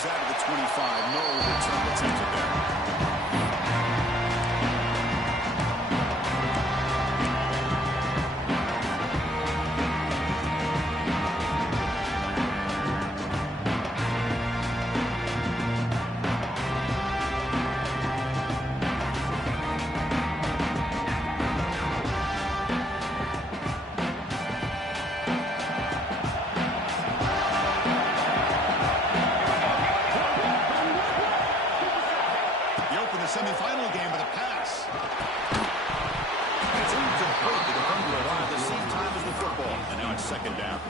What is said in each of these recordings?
comes out of the 25. No return attempted there. Semi-final game with a pass. It's incomplete. The defender arrived at the same time as the football. And now it's second down.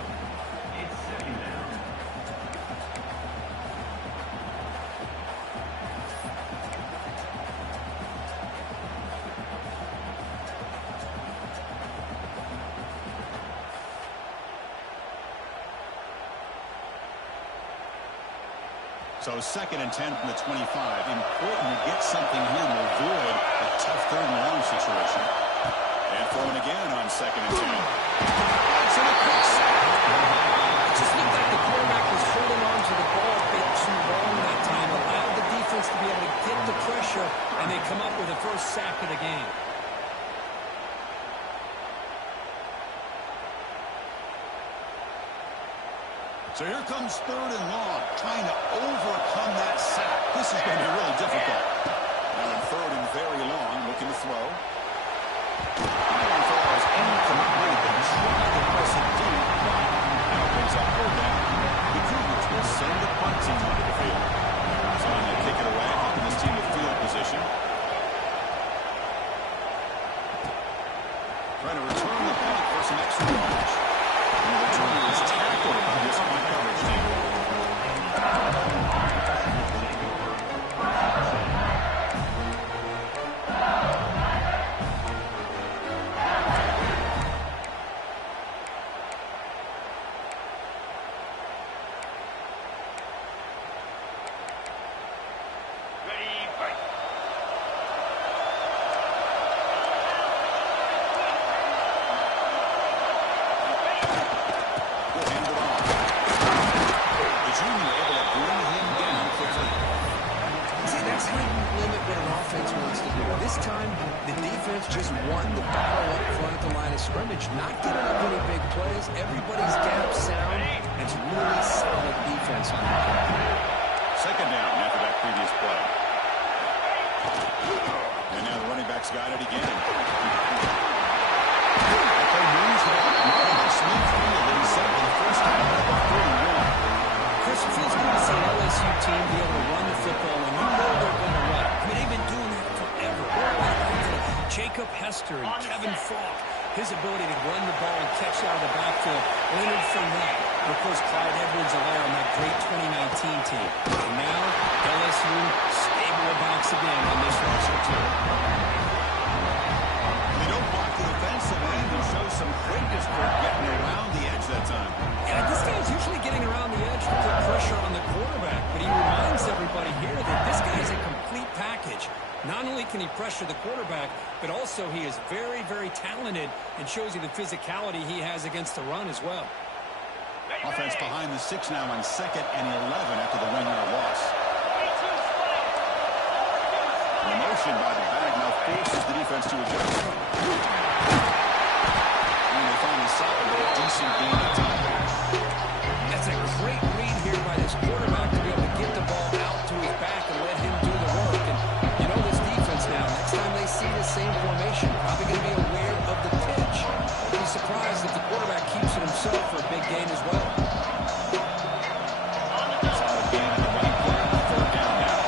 So second and 10 from the 25. Important to get something here to avoid a tough third and long situation. And throwing again on second and 10. It's in a quick sack. It just looked like the quarterback was holding on to the ball a bit too long that time. Allowed the defense to be able to get the pressure, and they come up with the first sack of the game. So here comes third and long, trying to overcome that sack. This is going to be really difficult. Now in third and very long, looking to throw. And throws incomplete. They try to press it deep, but now brings up third down. The Cougars will send the punt team onto the field. So on to kick it away, helping this team with field position. Trying to return the punt for some extra yards. And the returner is tackled by this punt coverage team. Just won the battle up front at the line of scrimmage, not giving up any big plays. Everybody's gap sound. It's really solid defense on the play. Second down after that previous play. And now the running back's got it again. They moves the ball. Smith field that he set up in the first half of the 31. Chris, it feels good to see an LSU team be able to run the football, and you know they're going to run. I mean, they've been doing that forever. Jacob Hester and Kevin Falk, his ability to run the ball and catch out of the backfield. Leonard Fournette, and of course Clyde Edwards-Helaire on that great 2019 team. And now LSU stable backs again on this roster too. They don't block the defensive end and show some quickness for getting around the edge that time. Yeah, this guy's usually getting around the edge to put pressure on the quarterback, but he reminds everybody here that this guy's a complete package. Not only can he pressure the quarterback, but also he is very, very talented and shows you the physicality he has against the run as well. Offense behind the 6 now on second and 11 after the 1-yard loss. The motion by the back now forces the defense to adjust. And they finally stop it with a decent gain of time. That's a great read here by this quarterback to be able to get the ball out to his back and let him do the work. And you know this defense now, next time they see the same formation, probably going to be aware of the pitch. Don't be surprised if the quarterback keeps it himself for a big gain as well. Solid gain on the running play on the third down now.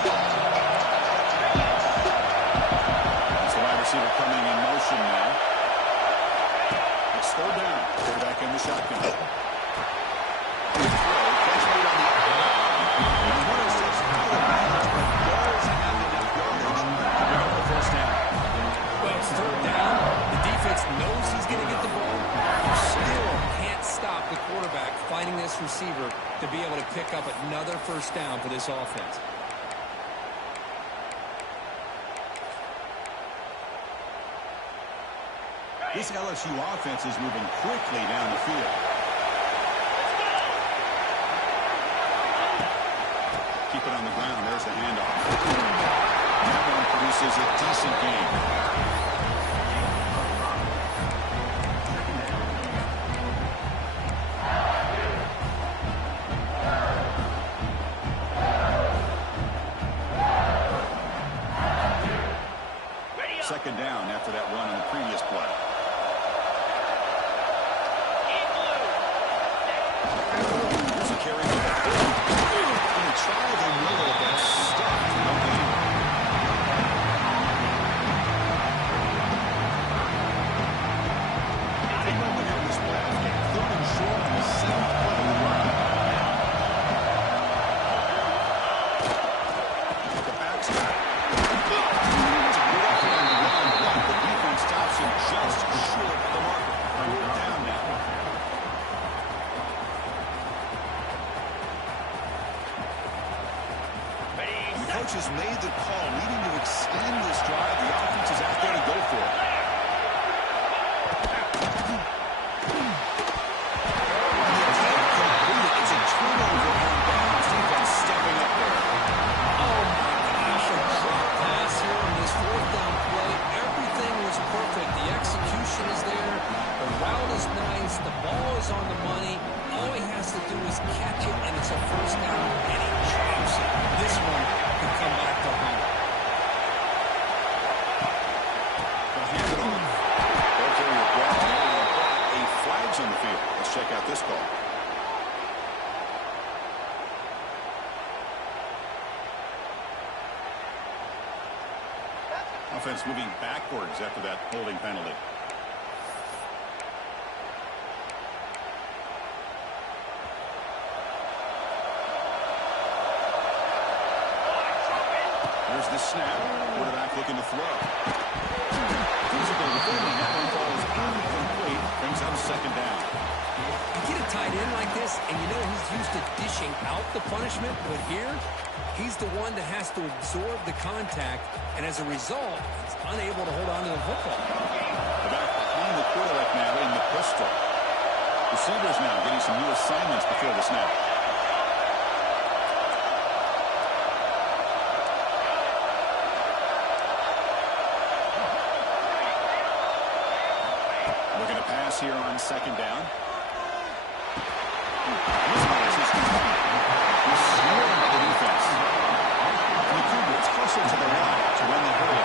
It's the wide receiver coming in motion now. It's third down. Quarterback in the shotgun. Knows he's going to get the ball. You still can't stop the quarterback finding this receiver to be able to pick up another first down for this offense. This LSU offense is moving quickly down the field. handoff. That one produces a decent gain. Second down after that run on the previous play. There's a carry. And he tried the middle, but stuck. No gain. Take a moment here in this playoff game. Third and short on the seventh play of the run. The backstop. The defense stops him just short of the marker. Fourth down now. The coach has made the call, needing to extend this drive. The offense is out there to go for it. And the attempt completed. It's a turnover on downs. Defense stepping up there. Oh, my gosh, a drop pass here on this fourth down play. Everything was perfect. The execution is there. The route is nice. The ball is on the money. All he has to do is catch it, and it's a first down, and he drops it. This one can come back to home. They'll hand it off. Ball carrier brought down, but a flag's on the field. Let's check out this call. Offense moving backwards after that holding penalty. There's the snap. Quarterback looking to throw. Physical defending. That one falls incomplete. Brings up second down. You get a tight end like this, and you know he's used to dishing out the punishment, but here, he's the one that has to absorb the contact, and as a result, he's unable to hold on to the football. The back behind the quarterback now in the pistol. Receivers now getting some new assignments before the snap. Looking to pass here on second down. This pass is complete. He's swarmed by the defense. And the Cougar, it's closer to the line to run the hurry.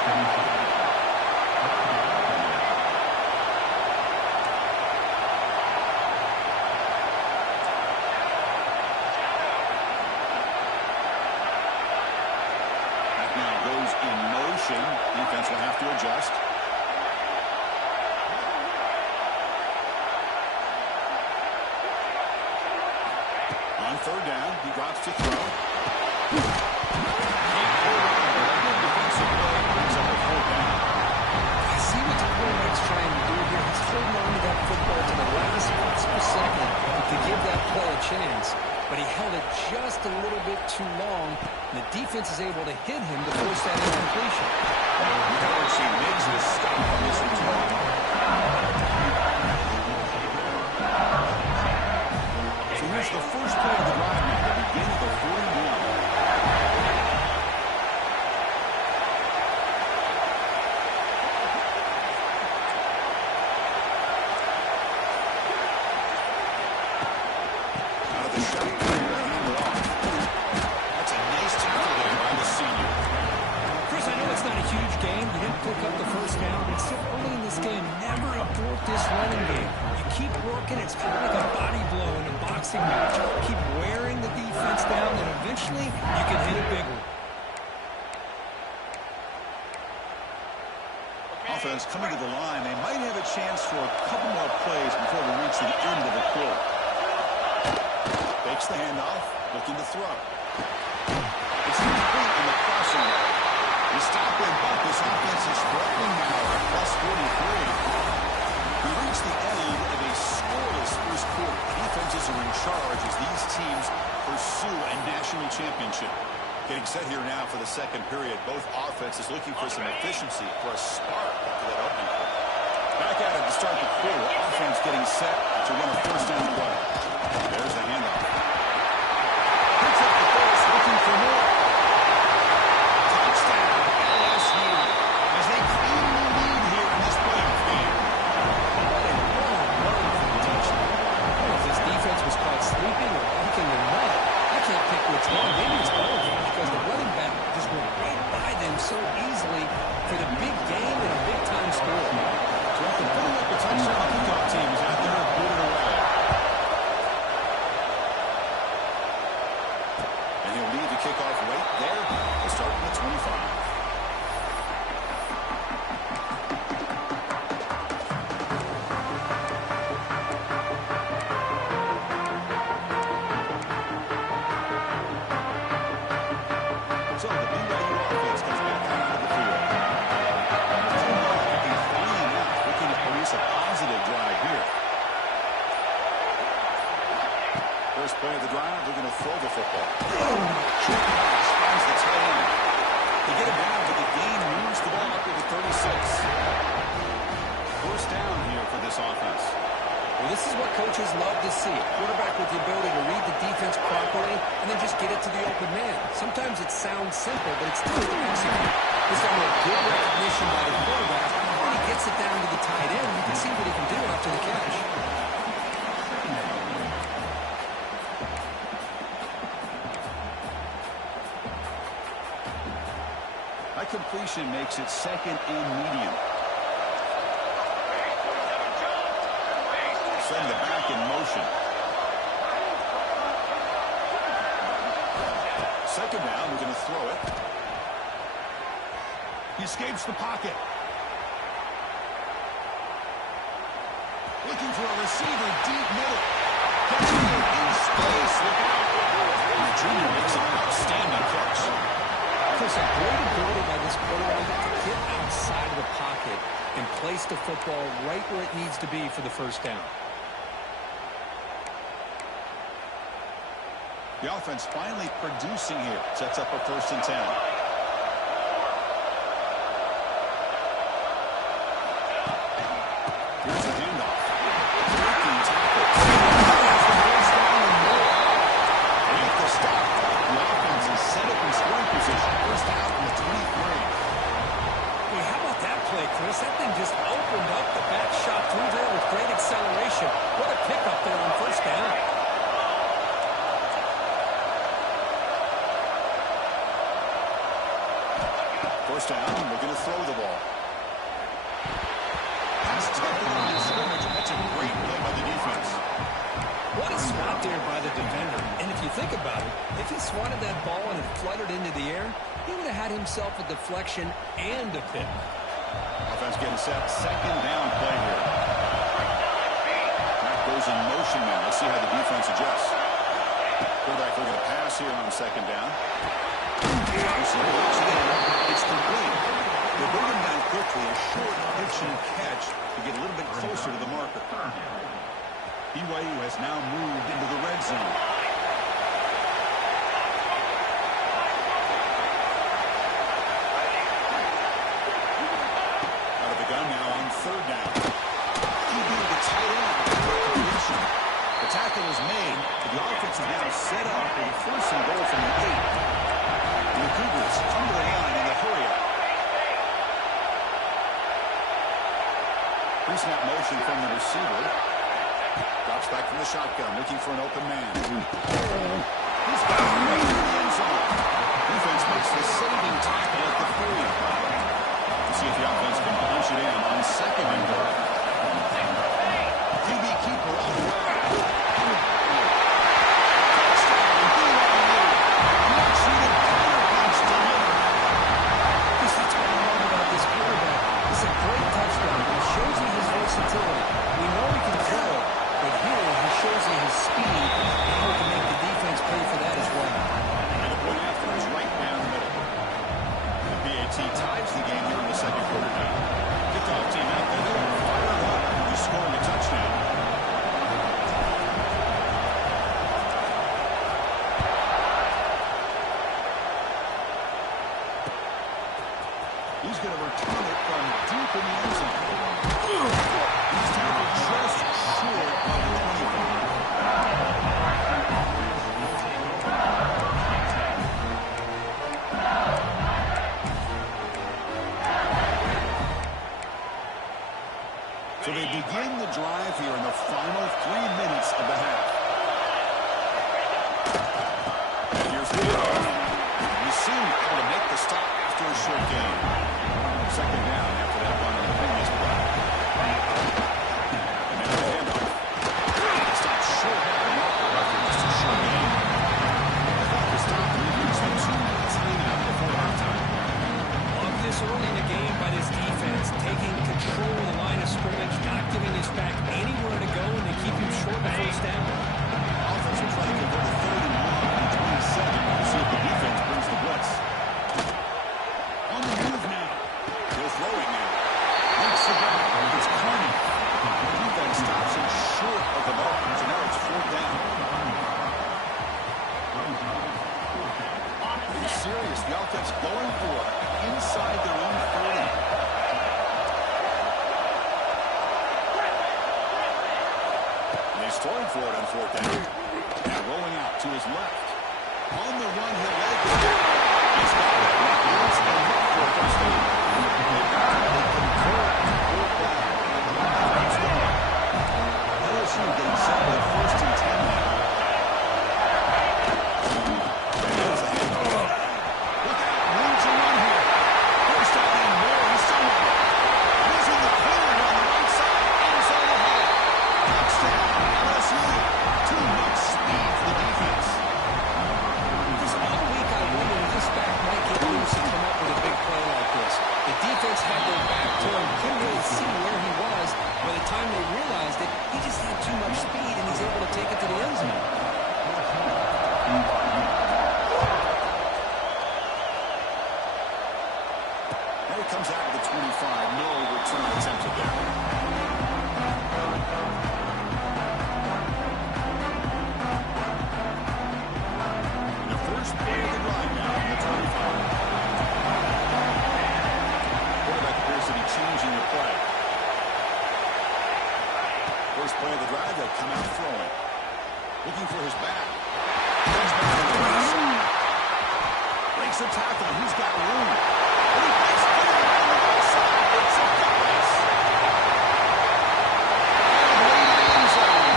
That now goes in motion. Defense will have to adjust. On third down, he drops to throw. I see what the quarterback's trying to do here. He's holding on to that football to the last possible second to give that play a chance. But he held it just a little bit too long, and the defense is able to hit him to force that incompletion. He makes the stop on this return. So here's the first play of the drive now to begin at the 41. Out of the shotgun, hand it off. That's a nice tackle there by the senior. Chris, I know it's not a huge game. You didn't pick up the first down, but still early in this game, never abort this running game. You keep working. It's kind of like a body blow in a boxing match. Keep wearing the defense down, and eventually you can hit a big one. Offense coming to the line. They might have a chance for a couple more plays before we reach the end of the quarter. Fakes the handoff, looking to throw. It's complete in the crossing area. You stop and buck. This offense is threatening now at plus 43. We reach the end of a scoreless first quarter. Defenses are in charge as these teams pursue a national championship. Getting set here now for the second period. Both offenses looking for some efficiency, for a spark after that opening play. Back at it to start the quarter. Offense getting set to run a first down play. There's the handoff. Picks up the pass, looking for more. first play of the drive, they're going to throw the football. Short pass finds the tight end. They get it down, but the gain moves the ball up to the 36. First down here for this offense. Well, this is what coaches love to see. A quarterback with the ability to read the defense properly and then just get it to the open man. Sometimes it sounds simple, but it's tough to execute. This time with good recognition by the quarterback, when he gets it down to the tight end, you can see what he can do after the catch. That completion makes it second and medium. Send it back in motion. Second down, we're going to throw it. He escapes the pocket. Looking for a receiver deep middle. Catching it in space. Look out. And the junior makes an outstanding catch. There's a great ability by this quarterback to get outside of the pocket and place the football right where it needs to be for the first down. The offense finally producing here. Sets up a 1st and 10. Here's a handoff. Breaking tackle. Make the stop. The offense is set up in scoring position. First out in the 23. Hey, how about that play, Chris? That thing just opened up. The back shot through there with great acceleration. What a pickup there on first down. First down, we're going to throw the ball. That's taken on the scrimmage. That's a great play by the defense. What a swat there by the defender. And if you think about it, if he swatted that ball and it fluttered into the air, he would have had himself a deflection and a pick. Offense getting set. Second down play here. That goes in motion now. Let's see how the defense adjusts. Quarterback looking to pass here on second down. It's complete. They bring him down quickly. A short pitch and catch to get a little bit closer to the marker. BYU has now moved into the red zone. Out of the gun now on third down. QB to the tight end. Completion. The tackle is made, but the offense is now set up with a 1st and goal from the 8. The Cougars come to the line in the hurry-up. Pre-snap motion from the receiver. Drops back from the shotgun, looking for an open man. He's got it right in the end zone. Defense makes the saving tackle at the 3. Let's see if the offense can punch it in on second and goal. QB keeper on the way. We know he can throw, but here he shows you his speed and how he can make the defense pay for that as well. And the point after is right down the middle. The BAT ties the game here in the second quarter now. Kickoff team out there, fired up, just scoring a touchdown. He's going to return it from deep in the end zone. He's tackled just short of the 25. So they begin the drive here in the final 3 minutes of the half. And here's the kick. You seem able to make the stop after a short game. Second down after that one in the previous play. And now the handoff. Stop short of the marker after just a short game. The clock is stopped. We've reached the 2 minutes timeout before halftime. Love this early in the game by this defense, taking control of the line of scrimmage, not giving us back anywhere to go, and they keep him short of first down. Offense will try to convert a 3rd and 1 on 27. We'll see if the defense brings the blitz. On the move now. He'll throw it now. Makes the he's throwing for it on fourth down. And rolling out to his left. On the run, he'll let it go. He's got it. He's the left for a first down. They've got to make them correct. Fourth down. Keeps going. LSU getting set with first and 10 now. There's a handoff. Look out. Room to run here. First down and more. He's somewhere. He's in the corner on the right side. Inside ahead. Touchdown. LSU. Too much speed for the defense. Just all week I wondered if this back might get loose and come up with a big play like this. The defense had their back to him, couldn't really see where he was. By the time they realized it, he just had too much speed, and he's able to take it to the end zone. There he comes out of the 25. No return attempted there. The first play of the drive now on the 25. Quarterback appears to be changing the play. First play of the drive, they'll come out throwing. Looking for his back. Comes back to the right side. Breaks a tackle. He's got room. And he breaks clear on the right side. It's a pass. And late in the end zone.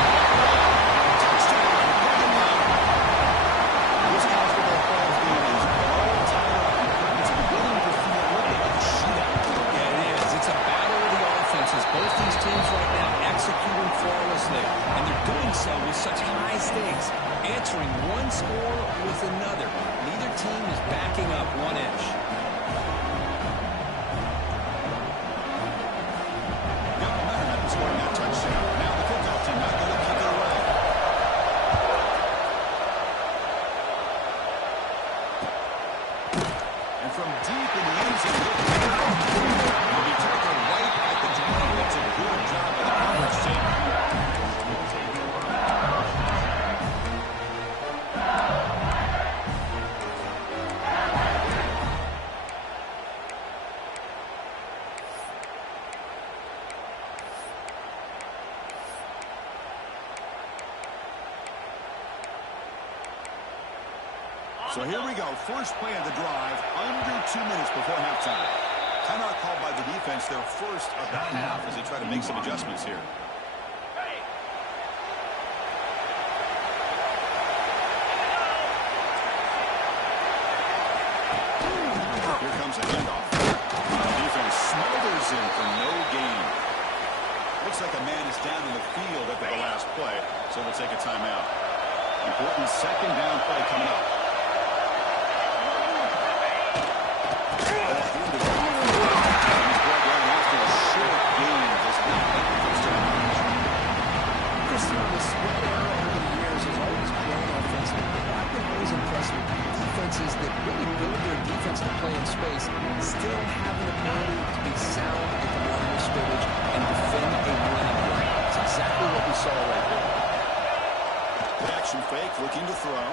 Touchdown. Brigham Young. This college football playoff game is all tied up. It's beginning to feel a little bit like a shootout. Yeah, it is. It's a battle of the offenses. Both these teams right now executing flawlessly, and they're doing so with such high stakes, answering one score with another. Neither team is backing up 1 inch. Got momentum scoring that touchdown. Now the kickoff team not going to kick it away. And from deep in the end zone, he'll be tackled right at the 20. That's a good job by the coverage team. So here we go. First play of the drive, under 2 minutes before halftime. Timeout called by the defense, their first of the half as they try to make some adjustments here. Here comes a handoff. The defense smothers him for no gain. Looks like a man is down in the field after the last play, so we'll take a timeout. Important second down play coming up. Defenses that really build their defensive play in space still have an ability to be sound at the line of scrimmage and defend a running play. That's exactly what we saw right there. Action fake, looking to throw.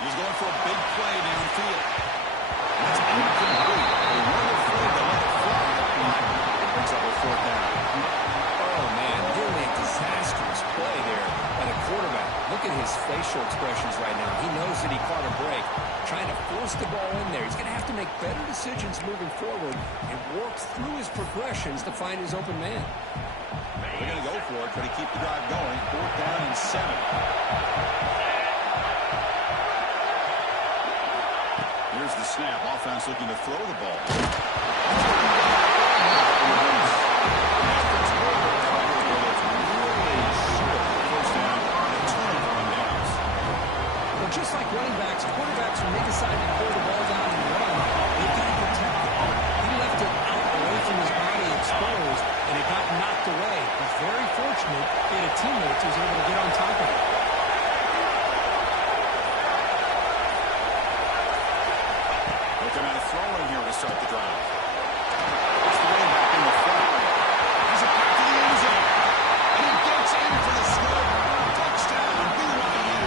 He's going for a big play downfield. That's incomplete. They weren't afraid to let it fly. It brings up a fourth down. Oh, man, really a disastrous play there by the quarterback. Look at his facial expressions right now. He knows that he caught a break, trying to force the ball in there. He's going to have to make better decisions moving forward and work through his progressions to find his open man. They're going to go for it, try to keep the drive going. Fourth down and 7. Here's the snap. Offense looking to throw the ball. Just like running backs, quarterbacks, when they decide to pull the ball down and run, they've got to protect it. He left it out away from his body exposed, and it got knocked away. He's very fortunate he had a teammate who was able to get on top of it. Looking at throwing here to start the drive. It's the running back in the front. He's a back to the end zone. And he gets in for the score. Touchdown, BYU.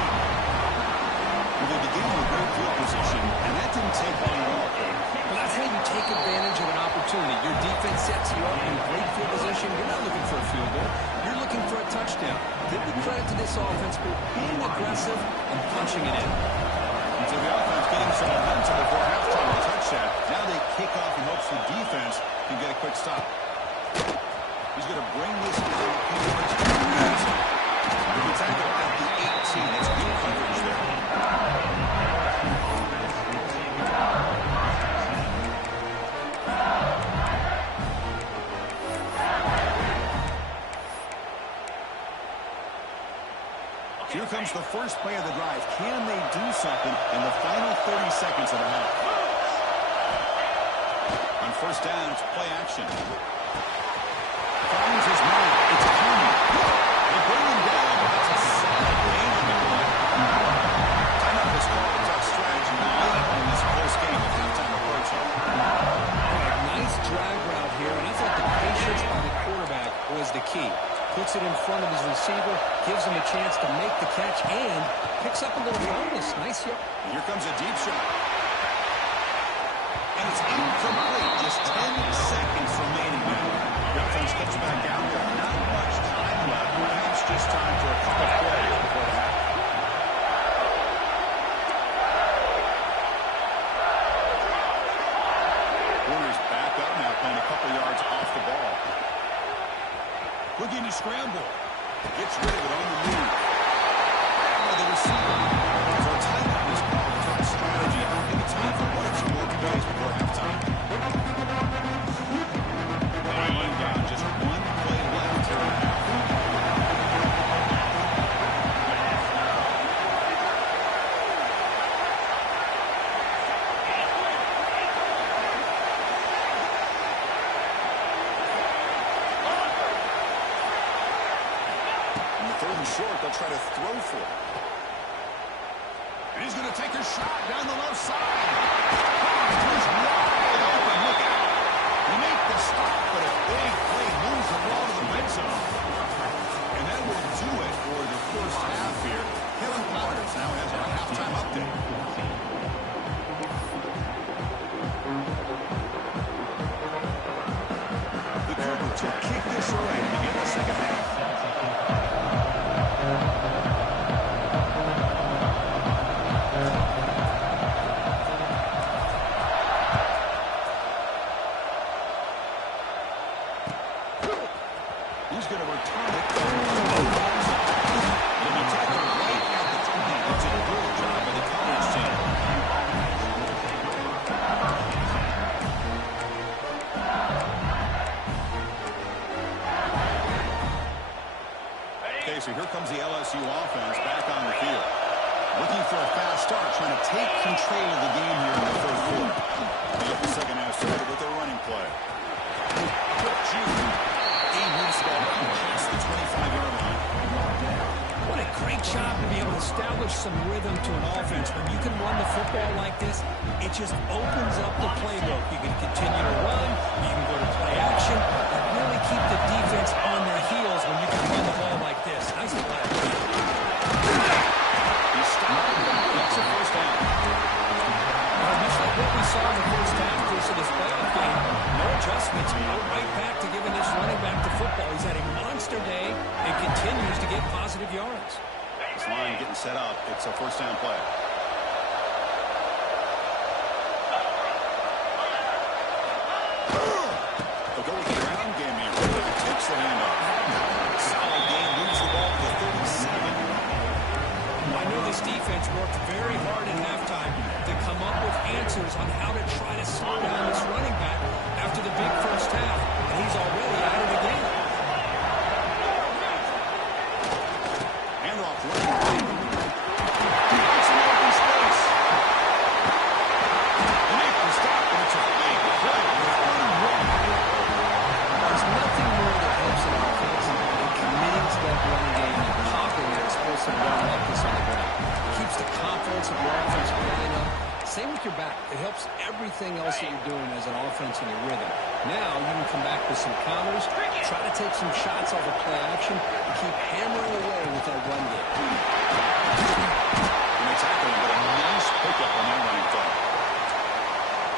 Well, they began with great field position, and that didn't take long at all. Well, that's how you take advantage of an opportunity opportunity. Your defense sets you up in great field position. You're not looking for a field goal. You're looking for a touchdown. Give the credit to this offense for being aggressive and punching it in. And so the offense getting some momentum before halftime to touch that. Now they kick off in hopes the defense can get a quick stop. He's going to bring this down a few yards. He tackled at the 18. That's good coverage there. Here comes the first play of the drive. Can they do something in the final 30 seconds of the half? On first down, it's play action. Finds his man. It's coming. They bring him down. That's a solid gain on the play. Timeout is called. Tough strategy late in this close game with halftime approaching. Nice drag route here, and I thought the patience by the quarterback was the key. Puts it in front of his receiver, gives him a chance to make the catch, and picks up a little bonus. Nice yard. Here comes a deep shot. And it's incomplete. Just 10 seconds remaining now. The offense comes back out there. Not much time left. Perhaps just time for a couple of plays before the half. Warner's back up now, playing a couple yards off the ball. Looking to scramble. Gets rid of it on the move. By the receiver. So a timeout is called. Top strategy. Maybe time for one or two more plays before halftime. Line down. Just one play left here in the half. Short, they'll try to throw for it. And he's going to take a shot down the left side. He's wide open. Look out. They make the stop, but a big play moves the ball to the red zone. And that will do it for the first half here. Kevin Powers now has our halftime update. The Cougars will kick this away to begin the second half. He's going to return it. He'll be tackled right at the 20. That's a good job by the Cougars team. Okay, so here comes the LSU offense back on the field. Looking for a fast start, trying to take control of the game here in the third quarter. They get the second half started with their running play. Quick June. He moves the ball past the 25-yard line. What a great job to be able to establish some rhythm to an offense. When you can run the football like this, it just opens up the playbook. You can continue to run, you can go to play action, and really keep the defense on their heels when you can run the ball like this. Nice play. He's stopped. That's a first down. Much like what we saw in the first half of this playoff game, no adjustments. Go right back to giving this running back the football. He's had a monster day and continues to get positive yards. This line getting set up. It's a first down play. They'll go with the ground game here. Takes the handoff. Solid game. Moves the ball to the 37. I know this defense worked very hard at halftime to come up with answers on how to try to slow down this running back after the big first half, and he's already out of the game. Handoff running. It's an open space. They make the stop, and it's a big play. There's nothing more that helps an offense than committing to that run game and popping an explosive run like this on the ground. It keeps the confidence of your offensive line up. Same with your back. It helps everything else that you're doing as an offense in your rhythm. Now you can come back with some counters, try to take some shots off of play action, and keep hammering away with that run game. And they tackle him, but a nice pickup on that running play.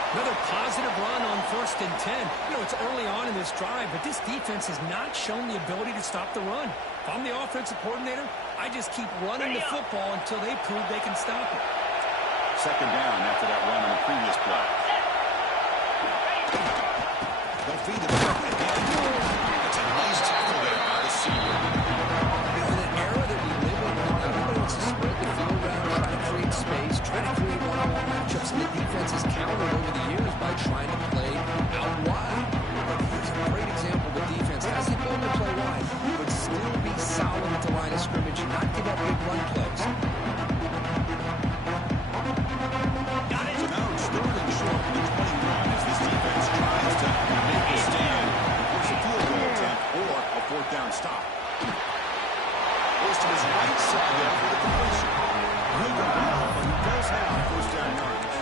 Another positive run on 1st and 10. drive, but this defense has not shown the ability to stop the run. If I'm the offensive coordinator, I just keep running the football until they prove they can stop it. Second down after that run on the previous play. They'll feed the ball again. That's a nice tackle there by the senior. In an era that we live in, everybody wants to spread the field around, try to create space, try to create one-on-one matchups, and the defense has countered over the years by trying to play out wide. But here's a great example. The defense has the ability to play wide, but still be solid at the line of scrimmage and not give up big run plays. So now it's third and short to the 21 as this defense tries to make a stand, force a field goal attempt, or a fourth down stop. Goes to his right side there for the completion. He'll go down, but he does have first down yards.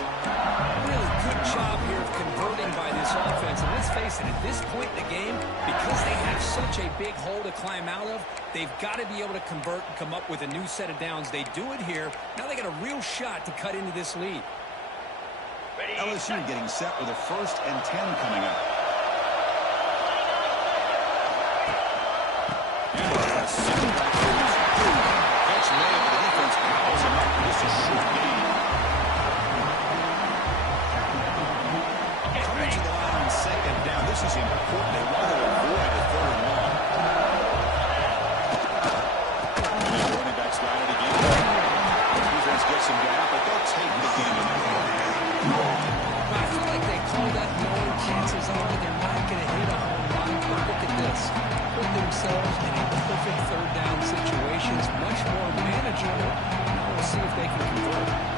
Really good job here of converting by this offense. And let's face it, at this point in the game, because they have such a big hole to climb out of, they've got to be able to convert and come up with a new set of downs. They do it here. Now they got a real shot to cut into this lead. LSU getting set with a 1st and 10 coming up. And a second back catch made, but the defense calls him up. This is short game. Coming to the line on second down. This is important. They want to avoid a third and long. And the running back's got it again. The defense gets him down, but they'll take the game in that one. I feel like they call that no chances on it. They're not going to hit a home run. But look at this. Put themselves in a perfect third down situation. It's much more manageable. Now we'll see if they can convert.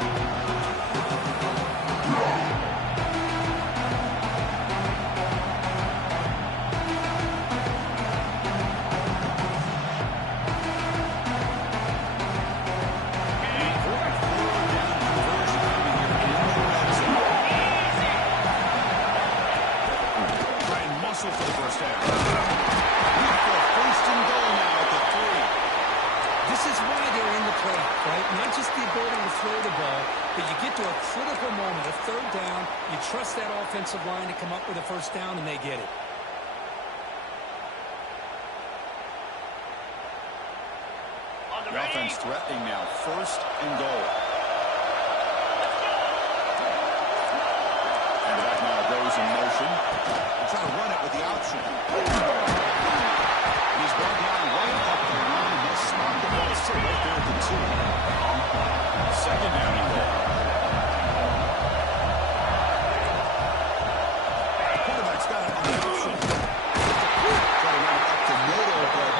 For the first down. First and goal now at the 3. This is why they're in the play, right? Not just the ability to throw the ball, but you get to a critical moment, a third down, you trust that offensive line to come up with a first down, and they get it. The offense threatening now, 1st and goal. And the back now goes in motion. They're trying to run it with the option. And he's brought down right up the line. He'll spot the ball still right there at the 2. Second down and goal. The quarterback's got it on the option. Trying to run it up the middle, but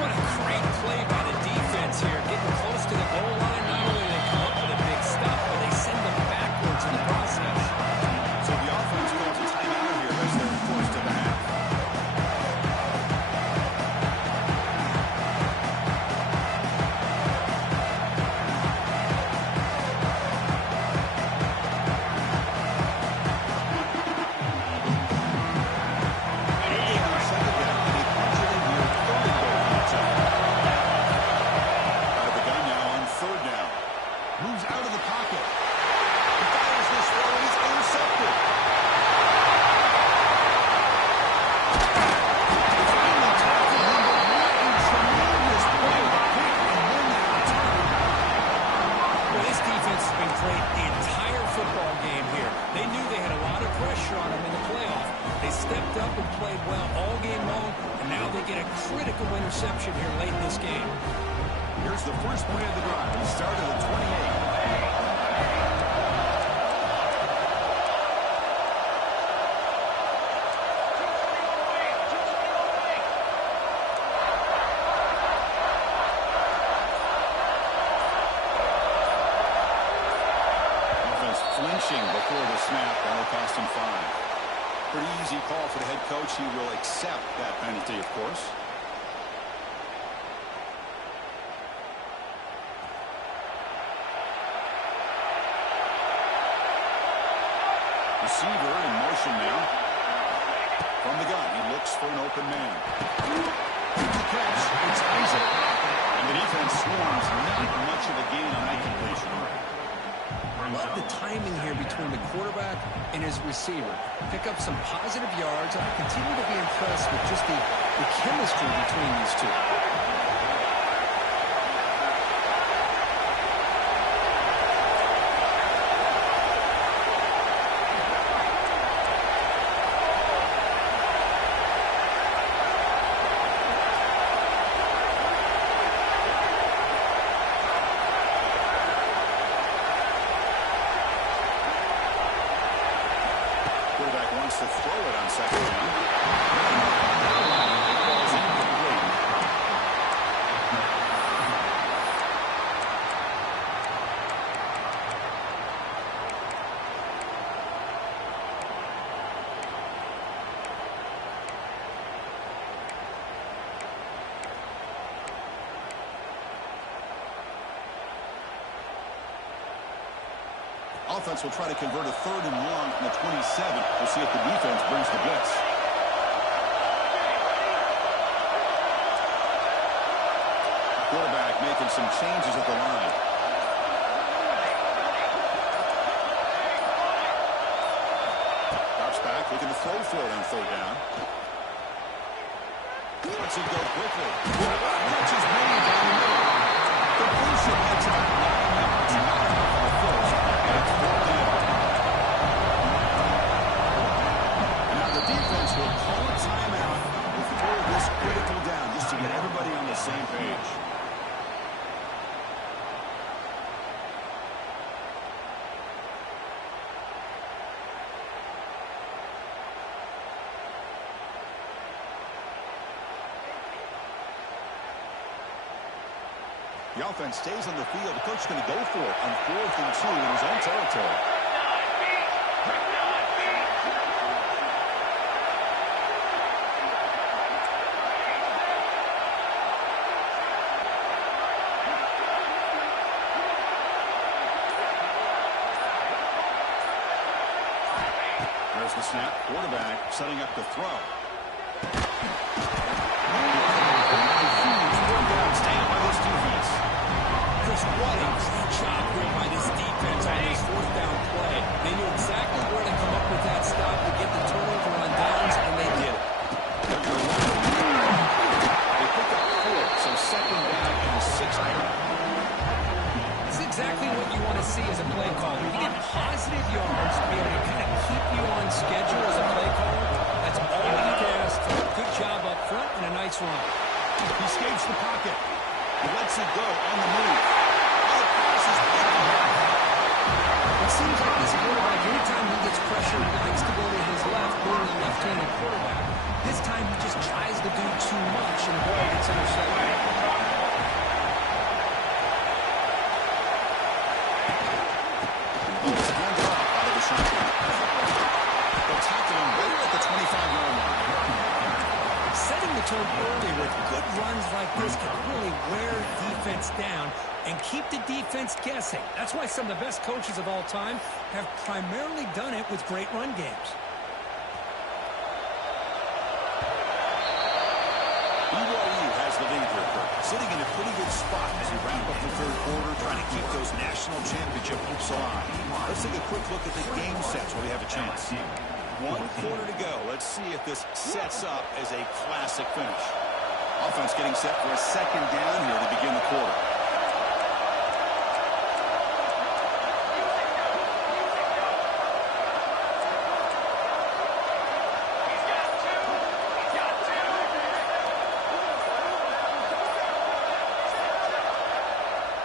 What a great play by the defense here, getting close to the goal line. Not only do they come up with a big stop, but they send them backwards in the process. so the offense calls a timeout here as they're forced to the half. Out of the gun now on 3rd down. Moves out of the pocket. He fires this throw and it's intercepted. Finally tackled him, but what a tremendous play to pick and win that return. Well, this defense has been great the entire football game here. They knew they had a lot of pressure on them in the playoff. They stepped up and played well all game long, and now they get a critical interception here late in this game. Here's the first play of the drive. He started at 28. Offense flinching before the snap, and will cost him 5. Pretty easy call for the head coach. He will accept that penalty, of course. Receiver in motion now. From the gun, he looks for an open man. The catch, it's Isaac. And the defense swarms, not much of a gain on that completion. Love the timing here between the quarterback and his receiver. Pick up some positive yards, and I continue to be impressed with just the chemistry between these two. To throw it on second down. Offense will try to convert a 3rd and 1 from the 27. We'll see if the defense brings the blitz. Quarterback making some changes at the line. Drops back, looking to throw for it on 3rd down. Lets it go quickly. Catch is made down the middle. Completion gets about 9 yards. Not enough for the first. And it's 4th down. Now the defense will call a timeout before this critical down, just to get everybody on the same page. The offense stays on the field. The coach is going to go for it on 4th and 2 in his own territory. There's the snap. Quarterback setting up the throw. Staying by this defense. Chris, what a great job here by this defense on this 4th down play. They knew exactly where to come up with that stop to get the turnover on downs, and they did it. They pick up 4, so 2nd down and 6th down. This is exactly what you want to see as a play caller. You get positive yards to be able to kind of keep you on schedule as a play caller. That's all you can ask for. Good job up front and a nice run. He escapes the pocket. He lets it go on the move. Oh, the pass is picked. It seems like this quarterback, anytime he gets pressure, he likes to go to his left, being a left-handed quarterback. This time he just tries to do too much, and the ball gets intercepted. Oh, it's a handoff out of the shotgun. They'll tackle him right at the 25-yard line. Setting the tone early with good runs like this can really wear defense down and keep the defense guessing. That's why some of the best coaches of all time have primarily done it with great run games. BYU has the lead here, Kirk, sitting in a pretty good spot as we wrap up the 3rd quarter, trying to keep those national championship hopes alive. Let's take a quick look at the game sets where we have a chance. 1 quarter to go. Let's see if this sets up as a classic finish. Offense getting set for a 2nd down here to begin the quarter.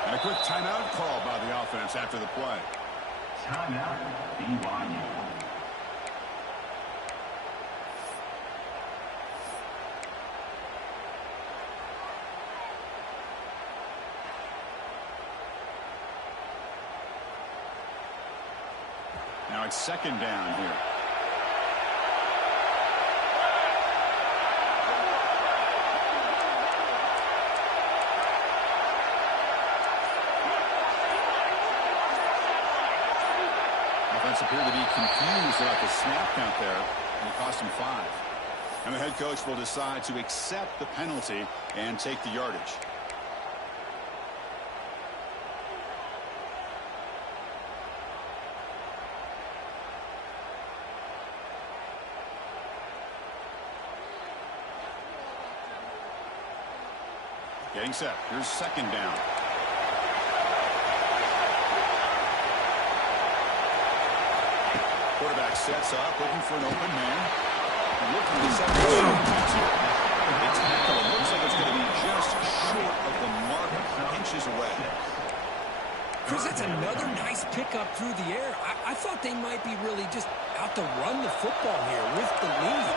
And a quick timeout call by the offense after the play. Timeout, BYU. Now it's 2nd down here. Offense appeared to be confused about the snap count there, and it cost him 5. And the head coach will decide to accept the penalty and take the yardage. . 2 Getting set. Here's second down. Quarterback sets up, looking for an open man. Looking to set the tackle. It looks like it's going to be just short of the mark, inches away. Chris, that's another nice pickup through the air. I thought they might be really just out to run the football here with the lead.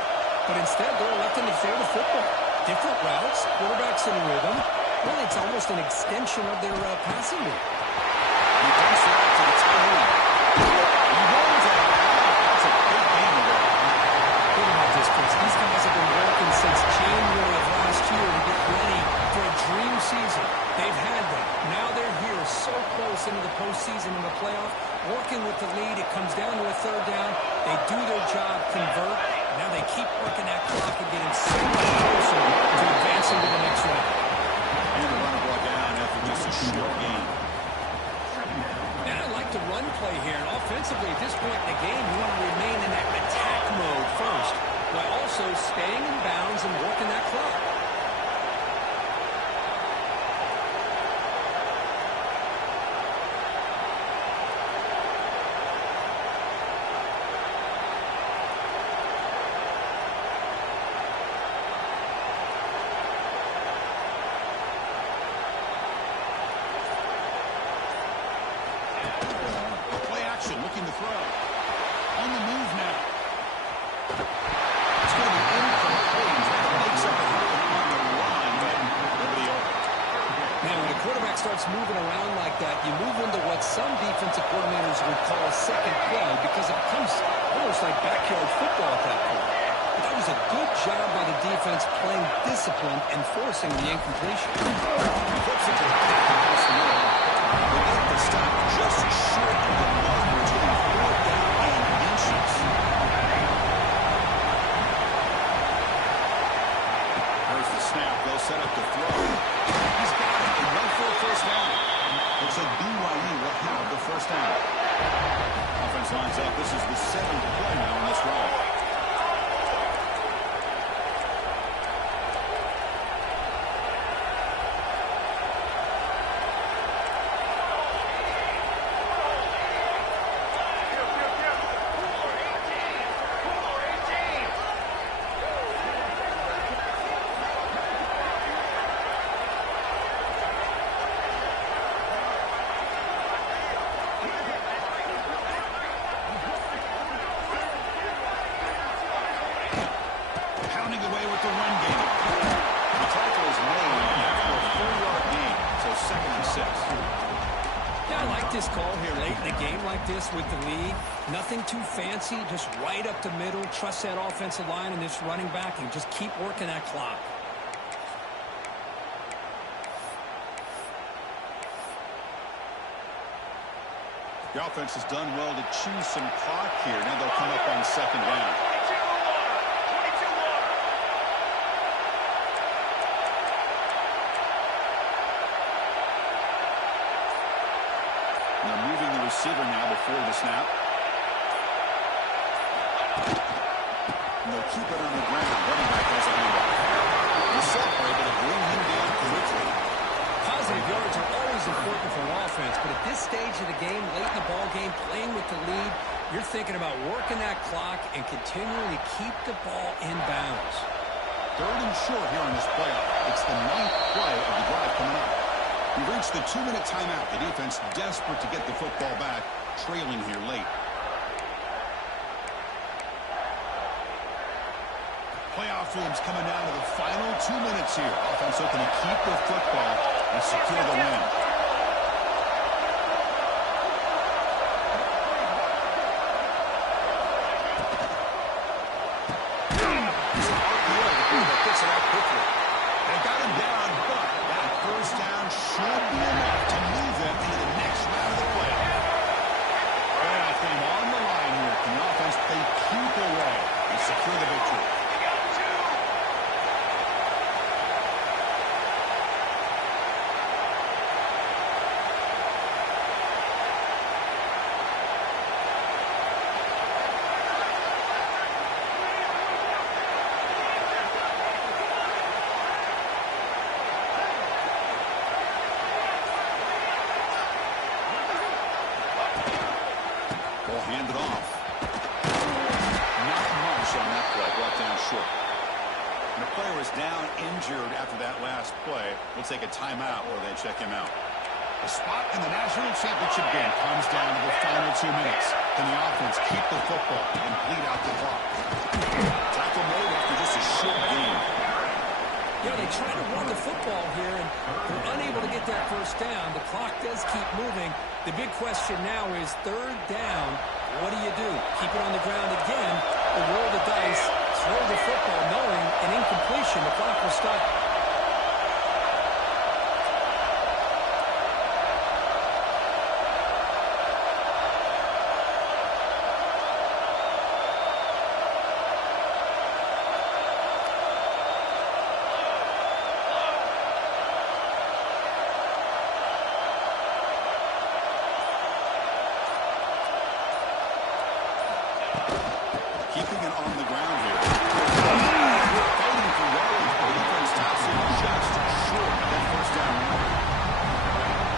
But instead, they're electing to throw the football. Different routes, quarterbacks in rhythm. Really, it's almost an extension of their passing game. He dumps it out to the tight end. He runs it. That's a big game there. Think about this, Chris. These guys have been working since January of last year to get ready for a dream season. They've had them. Now they're here so close into the postseason and the playoff. Working with the lead, it comes down to a third down. They do their job, convert. Now they keep working that clock and getting so much closer to advancing to the next round. And the runner brought down after just a short game. And I like the run play here. And offensively, at this point in the game, you want to remain in that attack mode first, while also staying in bounds and working that clock. Looking to throw. On the move now. It's going to be incomplete. That makes up a happen on the line, but nobody over. Now, when a quarterback starts moving around like that, you move into what some defensive coordinators would call a second play because it becomes almost like backyard football at that point. But that was a good job by the defense playing discipline and forcing the incompletion. Flips it to the back across the middle. They get the stop just short of the mark. Set up to throw. He's got it and went for a first down. Looks like BYU will have the first down. Offense lines up. This is the 7th play now on this drive. With the lead, nothing too fancy, just right up the middle. Trust that offensive line and this running back and just keep working that clock. The offense has done well to choose some clock here. Now they'll come up on second down. Receiver now before the snap. And they'll keep it on the ground. Running back has a handoff. The set are able to bring him down quickly. Positive yards are always important for an offense, but at this stage of the game, late in the ball game, playing with the lead, you're thinking about working that clock and continuing to keep the ball in bounds. 3rd and short here on this playoff. It's the 9th play of the drive coming up. We've reached the 2-minute timeout. The defense desperate to get the football back, trailing here late. Playoff games coming down to the final 2 minutes here. Offense looking to keep the football and secure the win. It's an RPO. The quarterback gets it out quickly. They got him down, but that first down should be enough to move them into the next round of the playoff. Playoff game on the line here. Can the offense play keep away and secure the victory? Hand it off. Not much on that play. Brought down short. And the player was down injured after that last play. We'll take a timeout while they check him out. The spot in the national championship game comes down to the final 2 minutes. Can the offense keep the football and bleed out the clock? Tackle made after just a short game. You know, they try to run the football here, and they're unable to get that first down. The clock does keep moving. The big question now is 3rd down. What do you do? Keep it on the ground again, or roll the dice, throw the football, knowing an incompletion, the clock will stop. Keeping it on the ground here. Fighting for yardage, but defense stops it just short of that first down.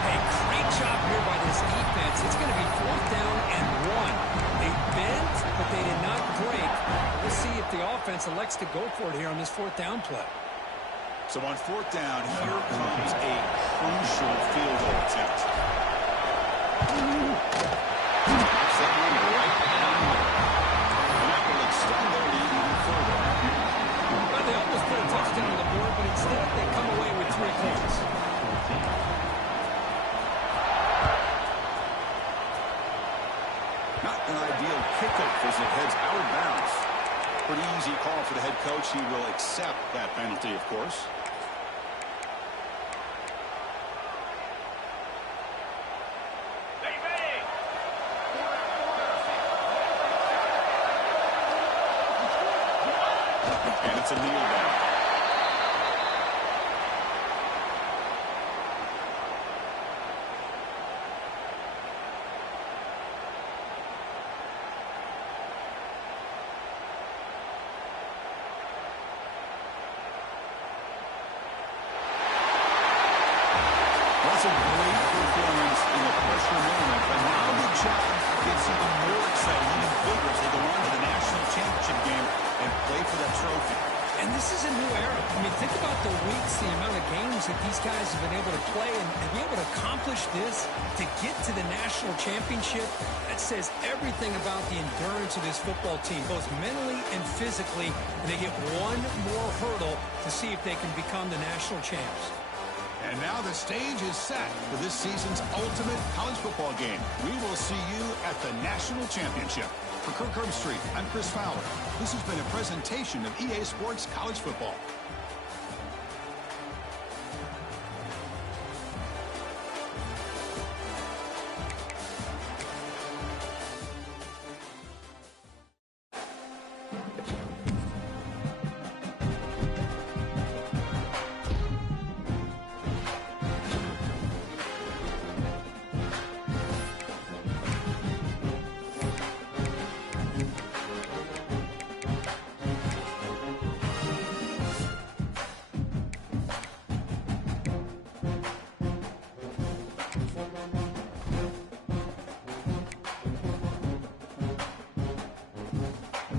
Hey, great job here by this defense. It's going to be 4th down and 1. They bent, but they did not break. We'll see if the offense elects to go for it here on this 4th down play. So on 4th down, here comes a crucial field goal attempt. Set one right down there. That will extend their lead even further. Well, they almost put a touchdown on the board, but instead they come away with 3 points. Not an ideal kickoff as it heads out of bounds. Pretty easy call for the head coach. He will accept that penalty, of course. And it's a kneel down. That's a great performance in the pressure moment, but now the job gets even more exciting, even bigger as they go on to the national championship game and play for that trophy. And this is a new era. I mean, think about the weeks, the amount of games that these guys have been able to play, and to be able to accomplish this, to get to the national championship, that says everything about the endurance of this football team, both mentally and physically. And they get one more hurdle to see if they can become the national champs. And now the stage is set for this season's ultimate college football game. We will see you at the national championship. For Kirk Herbstreit, I'm Chris Fowler. This has been a presentation of EA Sports College Football.